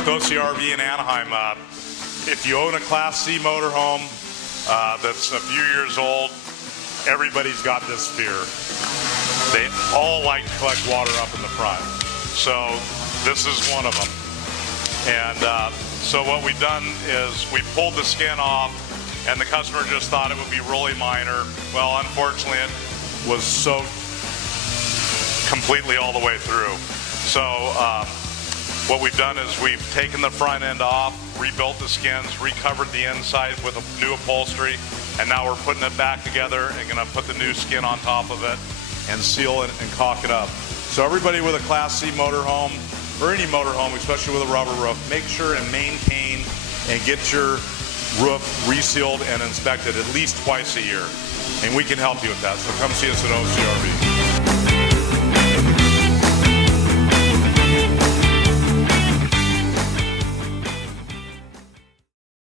with OCRV in Anaheim. If you own a Class C motorhome that's a few years old, everybody's got this fear. They all like to collect water up in the front. So this is one of them. And so what we've done is we pulled the skin off, and the customer just thought it would be really minor. Well, unfortunately, it was soaked completely all the way through. So what we've done is we've taken the front end off, rebuilt the skins, recovered the inside with a new upholstery, and now we're putting it back together and going to put the new skin on top of it and seal it and caulk it up. So everybody with a Class C motorhome, or any motorhome, especially with a rubber roof, make sure and maintain and get your roof resealed and inspected at least twice a year. And we can help you with that. So come see us at OCRV.